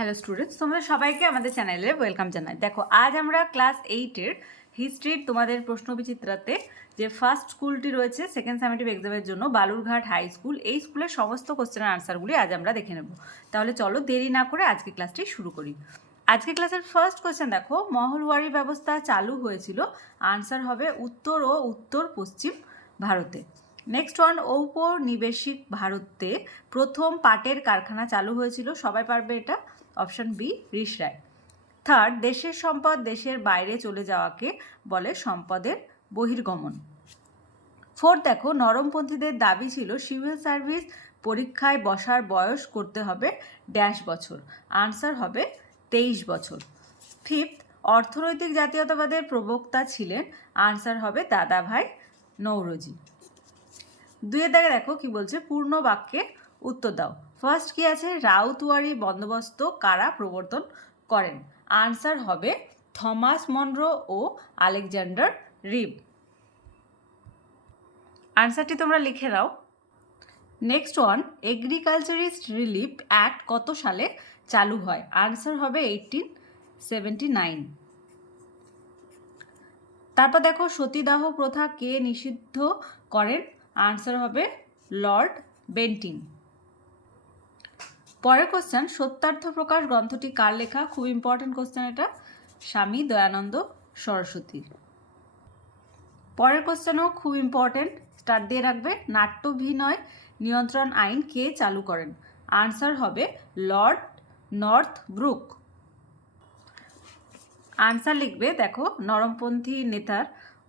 Hello students তোমরা সবাইকে আমাদের চ্যানেলে ওয়েলকাম জানাই। দেখো, আজ আমরা ক্লাস এইটের হিস্ট্রির তোমাদের প্রশ্ন বিচিত্রাতে যে ফার্স্ট স্কুলটি রয়েছে সেকেন্ড সামেটিভ এক্সামের জন্য বালুরঘাট হাই স্কুল এই স্কুলের সমস্ত কোশ্চেনের আনসারগুলি আজ আমরা দেখে নেব। তাহলে চলো দেরি না করে আজকে ক্লাসটি শুরু করি। আজকে ক্লাসের ফার্স্ট কোশ্চেন দেখো, মহলওয়ারি ব্যবস্থা চালু হয়েছিল। আনসার হবে উত্তর ও উত্তর পশ্চিম ভারতে। নেক্সট ওয়ান ঔপনিবেশিক ভারতে প্রথম পাটের কারখানা চালু হয়েছিল। সবাই পারবে এটা? অপশন বি রিস রায়। থার্ড দেশের সম্পদ দেশের বাইরে চলে যাওয়াকে বলে সম্পদের বহির্গমন। ফোর্থ দেখো, নরমপন্থীদের দাবি ছিল সিভিল সার্ভিস পরীক্ষায় বসার বয়স করতে হবে ড্যাশ বছর। আনসার হবে তেইশ বছর। ফিফথ অর্থনৈতিক জাতীয়তাবাদের প্রবক্তা ছিলেন। আনসার হবে দাদাভাই নৌরজি দুয়ের দাগে দেখো কি বলছে, পূর্ণ বাক্যে উত্তর দাও। ফার্স্ট কি আছে? রাউতওয়ারি বন্দোবস্ত কারা প্রবর্তন করেন? আনসার হবে থমাস মনরো ও আলেকজান্ডার রিব। আনসারটি তোমরা লিখে নাও। Next one agriculturist relief act কত সালে চালু হয়? আনসার হবে এইটিন সেভেন্টি নাইন তারপর দেখো, সতীদাহ প্রথা কে নিষিদ্ধ করেন? আনসার হবে লর্ড বেন্টিং পরের কোশ্চেন সত্যার্থ প্রকাশ গ্রন্থটি কার লেখা? খুব ইম্পর্টেন্ট কোশ্চেন এটা। স্বামী দয়ানন্দ সরস্বতী। পরের কোশ্চেনও খুব ইম্পর্টেন্ট স্টার্ট দিয়ে রাখবে। নাট্যভিনয় নিয়ন্ত্রণ আইন কে চালু করেন? আনসার হবে লর্ড নর্থ ব্রুক আনসার লিখবে, দেখো, নরমপন্থী নেতার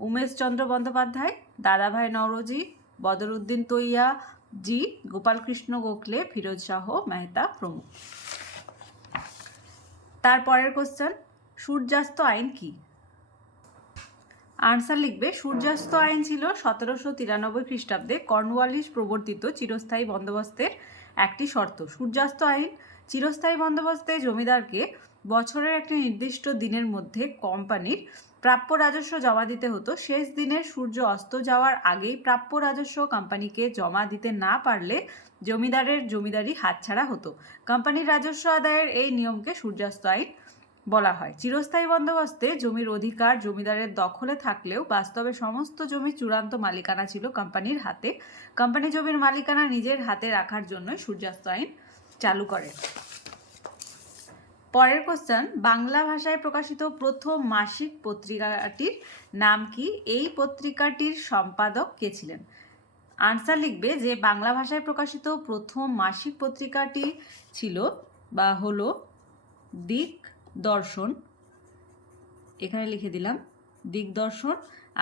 উমেশচন্দ্র বন্দ্যোপাধ্যায়, দাদাভাই নওরোজি, বদরুদ্দিন তৈয়া জি, গোপালকৃষ্ণ গোখলে, ফিরোজ শাহ, মেহতা প্রমুখ। তারপরের কোশ্চেন সূর্যাস্ত আইন কি? আনসার লিখবে, সূর্যাস্ত আইন ছিল সতেরোশো তিরানব্বই খ্রিস্টাব্দে কর্নওয়ালিস প্রবর্তিত চিরস্থায়ী বন্দোবস্তের একটি শর্ত। সূর্যাস্ত আইন, চিরস্থায়ী বন্দোবস্তে জমিদারকে বছরের একটি নির্দিষ্ট দিনের মধ্যে কোম্পানির প্রাপ্য রাজস্ব জমা দিতে হতো। শেষ দিনে সূর্য অস্ত যাওয়ার আগেই প্রাপ্য রাজস্ব কোম্পানিকে জমা দিতে না পারলে জমিদারের জমিদারি হাতছাড়া হতো। কোম্পানির রাজস্ব আদায়ের এই নিয়মকে সূর্যাস্ত আইন বলা হয়। চিরস্থায়ী বন্দোবস্তে জমির অধিকার জমিদারের দখলে থাকলেও বাস্তবে সমস্ত জমি চূড়ান্ত মালিকানা ছিল কোম্পানির হাতে। কোম্পানি জমির মালিকানা নিজের হাতে রাখার জন্যই সূর্যাস্ত আইন চালু করে। পরের কোশ্চেন বাংলা ভাষায় প্রকাশিত প্রথম মাসিক পত্রিকাটির নাম কি? এই পত্রিকাটির সম্পাদক কে ছিলেন? আনসার লিখবে যে, বাংলা ভাষায় প্রকাশিত প্রথম মাসিক পত্রিকাটি ছিল বা হলো দিক দর্শন। এখানে লিখে দিলাম দিগদর্শন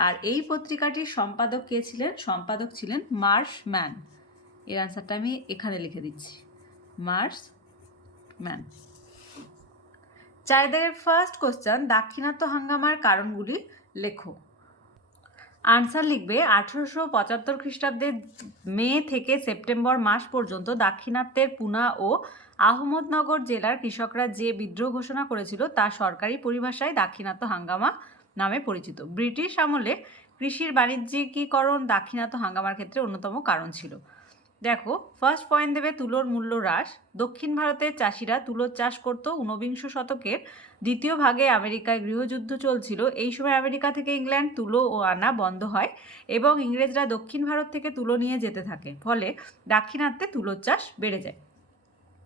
আর এই পত্রিকাটির সম্পাদক কে ছিলেন? সম্পাদক ছিলেন মার্শ ম্যান এর আনসারটা আমি এখানে লিখে দিচ্ছি মার্শ ম্যান চারিদিকের ফার্স্ট কোশ্চেন দাক্ষিণাত্য হাঙ্গামার কারণগুলি লেখো। আনসার লিখবে, আঠারোশো পঁচাত্তর খ্রিস্টাব্দের মে থেকে সেপ্টেম্বর মাস পর্যন্ত দাক্ষিণাত্যের পুনা ও আহমদনগর জেলার কৃষকরা যে বিদ্রোহ ঘোষণা করেছিল তা সরকারি পরিভাষায় দাক্ষিণাত্য হাঙ্গামা নামে পরিচিত। ব্রিটিশ আমলে কৃষির বাণিজ্যিকীকরণ দাক্ষিণাত্য হাঙ্গামার ক্ষেত্রে অন্যতম কারণ ছিল। দেখো ফার্স্ট পয়েন্ট দেবে তুলোর মূল্য হ্রাস। দক্ষিণ ভারতের চাষিরা তুলোর চাষ করত ঊনবিংশ শতকের দ্বিতীয় ভাগে আমেরিকায় গৃহযুদ্ধ চলছিল। এই সময় আমেরিকা থেকে ইংল্যান্ড তুলো ও আনা বন্ধ হয় এবং ইংরেজরা দক্ষিণ ভারত থেকে তুলো নিয়ে যেতে থাকে। ফলে দাক্ষিণাত্যে তুলোর চাষ বেড়ে যায়।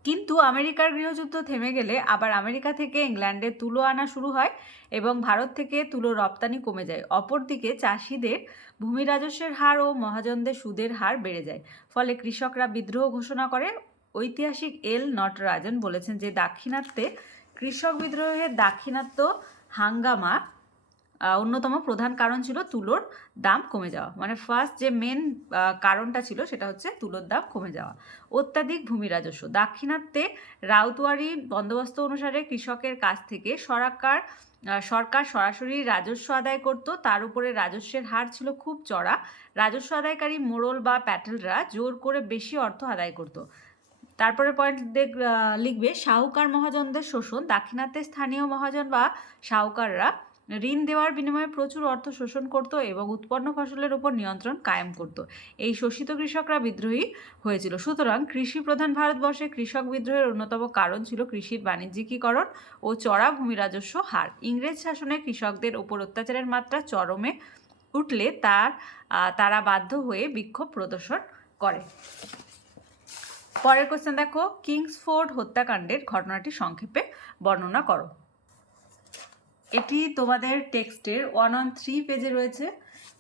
কিন্তু আমেরিকার গৃহযুদ্ধ থেমে গেলে আবার আমেরিকা থেকে ইংল্যান্ডে তুলো আনা শুরু হয় এবং ভারত থেকে তুলো রপ্তানি কমে যায়। অপরদিকে চাষিদের ভূমি রাজস্বের হার ও মহাজনদের সুদের হার বেড়ে যায়। ফলে কৃষকরা বিদ্রোহ ঘোষণা করে। ঐতিহাসিক এল নটরাজন বলেছেন যে, দাক্ষিণাত্যে কৃষক বিদ্রোহের দাক্ষিণাত্য হাঙ্গামা অন্যতম প্রধান কারণ ছিল তুলোর দাম কমে যাওয়া। মানে ফার্স্ট যে মেন কারণটা ছিল সেটা হচ্ছে তুলোর দাম কমে যাওয়া। অত্যাধিক ভূমি রাজস্ব। দাক্ষিণাত্যে রাউতওয়ারি বন্দোবস্ত অনুসারে কৃষকের কাছ থেকে সরকার সরকার সরাসরি রাজস্ব আদায় করত। তার উপরে রাজস্বের হার ছিল খুব চড়া। রাজস্ব আদায়কারী মোড়ল বা প্যাটেলরা জোর করে বেশি অর্থ আদায় করত। তারপরে পয়েন্ট দেখ লিখবে শাহুকার মহাজনদের শোষণ। দাক্ষিণাত্যে স্থানীয় মহাজন বা শাহুকাররা ঋণ দেওয়ার বিনিময়ে প্রচুর অর্থ শোষণ করত এবং উৎপন্ন ফসলের উপর নিয়ন্ত্রণ কায়েম করত। এই শোষিত কৃষকরা বিদ্রোহী হয়েছিল। সুতরাং কৃষি প্রধান ভারতবর্ষে কৃষক বিদ্রোহের অন্যতম কারণ ছিল কৃষির বাণিজ্যিকীকরণ ও চড়া ভূমি রাজস্ব হার। ইংরেজ শাসনে কৃষকদের ওপর অত্যাচারের মাত্রা চরমে উঠলে তার তারা বাধ্য হয়ে বিক্ষোভ প্রদর্শন করে। পরের কোশ্চেন দেখো কিংসফোর্ড হত্যাকাণ্ডের ঘটনাটি সংক্ষেপে বর্ণনা করো। এটি তোমাদের টেক্সটের ওয়ান অন থ্রি পেজে রয়েছে।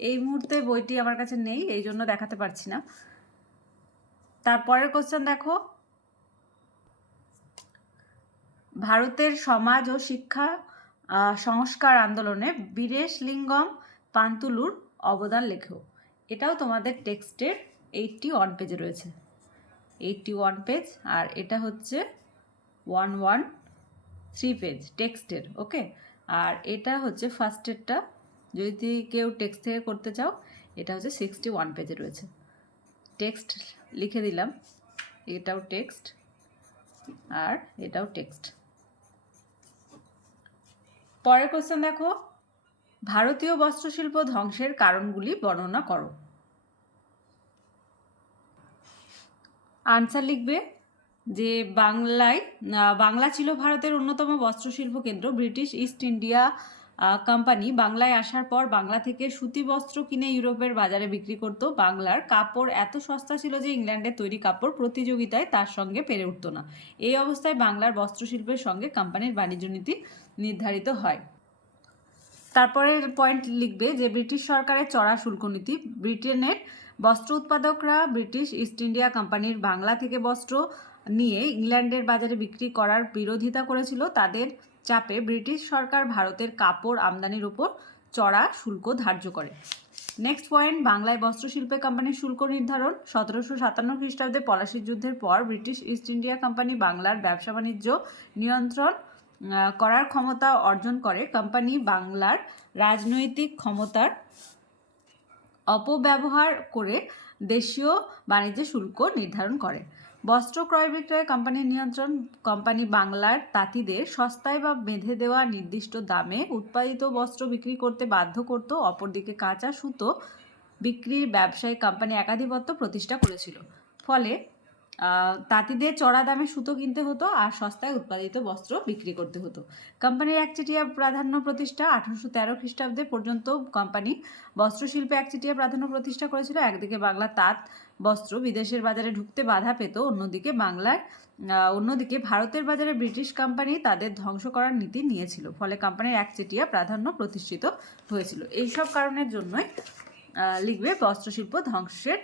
এই মুহূর্তে বইটি আমার কাছে নেই, এই জন্য দেখাতে পারছি না। তারপরের কোশ্চেন দেখো। ভারতের সমাজ ও শিক্ষা সংস্কার আন্দোলনে বীরেশ লিঙ্গম পান্তুলুর অবদান লেখো। এটাও তোমাদের টেক্সটের এইটটি ওয়ান পেজে রয়েছে। এইটটি ওয়ান পেজ আর এটা হচ্ছে ওয়ান ওয়ান থ্রি পেজ টেক্সটের ওকে আর এটা হচ্ছে ফার্স্টেরটা যদি কেউ টেক্সট থেকে করতে চাও, এটা হচ্ছে সিক্সটি ওয়ান পেজে রয়েছে। টেক্সট লিখে দিলাম। এটাও টেক্সট আর এটাও টেক্সট পরের কোশ্চেন দেখো। ভারতীয় বস্ত্রশিল্প ধ্বংসের কারণগুলি বর্ণনা করো। আনসার লিখবে যে বাংলায় বাংলা ছিল ভারতের অন্যতম বস্ত্রশিল্প কেন্দ্র, ব্রিটিশ ইস্ট ইন্ডিয়া কোম্পানি। বাংলায় আসার পর বাংলা থেকে সুতি বস্ত্র কিনে ইউরোপের বাজারে বিক্রি করত। বাংলার কাপড় এত সস্তা ছিল যে ইংল্যান্ডের তৈরি কাপড় প্রতিযোগিতায় তার সঙ্গে পেরে উঠতো না। এই অবস্থায় বাংলার বস্ত্রশিল্পের সঙ্গে কোম্পানির বাণিজ্য নীতি নির্ধারিত হয়। তারপরের পয়েন্ট লিখবে যে ব্রিটিশ সরকারের চড়া শুল্ক নীতি। ব্রিটেনের বস্ত্র উৎপাদকরা ব্রিটিশ ইস্ট ইন্ডিয়া কোম্পানির বাংলা থেকে বস্ত্র নিয়ে ইংল্যান্ডের বাজারে বিক্রি করার বিরোধিতা করেছিল তাদের চাপে ব্রিটিশ সরকার ভারতের কাপড় আমদানির উপর চড়া শুল্ক ধার্য করে। নেক্সট পয়েন্ট বাংলায় বস্ত্রশিল্পে কোম্পানির শুল্ক নির্ধারণ। সতেরোশো সাতান্ন খ্রিস্টাব্দে পলাশির যুদ্ধের পর ব্রিটিশ ইস্ট ইন্ডিয়া কোম্পানি বাংলার ব্যবসা বাণিজ্য নিয়ন্ত্রণ করার ক্ষমতা অর্জন করে। কোম্পানি বাংলার রাজনৈতিক ক্ষমতার অপব্যবহার করে দেশীয় বাণিজ্য শুল্ক নির্ধারণ করে। বস্ত্র ক্রয় বিক্রয় কোম্পানির নিয়ন্ত্রণ কোম্পানি বাংলার তাঁতিদের সস্তায় বা বেঁধে দেওয়া নির্দিষ্ট দামে উৎপাদিত বস্ত্র বিক্রি করতে বাধ্য করত, অপরদিকে কাঁচা সুতো বিক্রির ব্যবসায়ী কোম্পানি একাধিপত্য প্রতিষ্ঠা করেছিল। ফলে তাঁতিদের চড়া দামে সুতো কিনতে হতো আর সস্তায় উৎপাদিত বস্ত্র বিক্রি করতে হতো। কোম্পানির একচেটিয়া প্রাধান্য প্রতিষ্ঠা আঠারোশো তেরো খ্রিস্টাব্দে পর্যন্ত কোম্পানি বস্ত্রশিল্পে একচেটিয়া প্রাধান্য প্রতিষ্ঠা করেছিল। একদিকে বাংলা তাঁত বস্ত্র বিদেশের বাজারে ঢুকতে বাধা পেত, অন্যদিকে বাংলার অন্যদিকে ভারতের বাজারে ব্রিটিশ কোম্পানি তাদের ধ্বংস করার নীতি নিয়েছিল, ফলে কোম্পানির একচেটিয়া প্রাধান্য প্রতিষ্ঠিত হয়েছিল। এইসব কারণের জন্যই লিখবে বস্ত্রশিল্প ধ্বংসের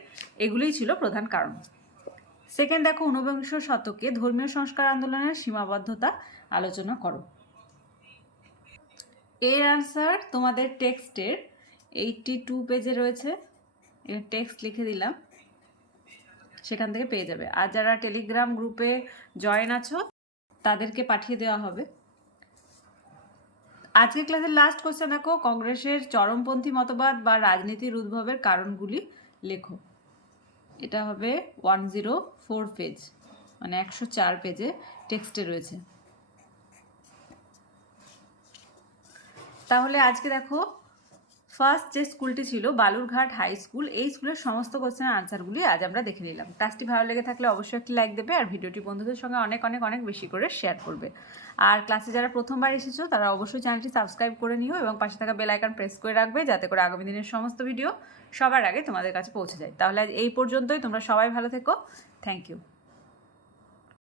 এগুলোই ছিল প্রধান কারণ। সেকেন্ড দেখো ঊনবিংশ শতকে ধর্মীয় সংস্কার আন্দোলনের সীমাবদ্ধতা আলোচনা করো। এর আনসার তোমাদের টেক্সটের এইটটি টু পেজে রয়েছে। এর টেক্সট লিখে দিলাম। সেখান থেকে পেয়ে যাবে। আর যারা টেলিগ্রাম গ্রুপে জয়েন আছো, তাদেরকে পাঠিয়ে দেওয়া হবে। আজকের ক্লাসের লাস্ট কোশ্চেন দেখো। কংগ্রেসের চরমপন্থী মতবাদ বা রাজনীতির উদ্ভবের কারণগুলি লেখো। এটা হবে ওয়ান জিরো ফোর পেজ মানে একশো চার পেজে টেক্সটে রয়েছে। তাহলে আজকে দেখো ফার্স্ট যে স্কুলটি ছিল, বালুরঘাট হাই স্কুল, এই স্কুলের সমস্ত কোশ্চেনের আনসারগুলি আজ আমরা দেখে নিলাম। ক্লাসটি ভালো লেগে থাকলে অবশ্যই একটি লাইক দেবে আর ভিডিওটি বন্ধুদের সঙ্গে অনেক অনেক অনেক বেশি করে শেয়ার করবে। আর ক্লাসে যারা প্রথমবার এসেছ, তারা অবশ্যই চ্যানেলটি সাবস্ক্রাইব করে নিও এবং পাশে থাকা বেল আইকন প্রেস করে রাখবে যাতে করে আগামী দিনের সমস্ত ভিডিও সবার আগে তোমাদের কাছে পৌঁছে যায়। তাহলে আজ এই পর্যন্তই, তোমরা সবাই ভালো থেকো। Thank you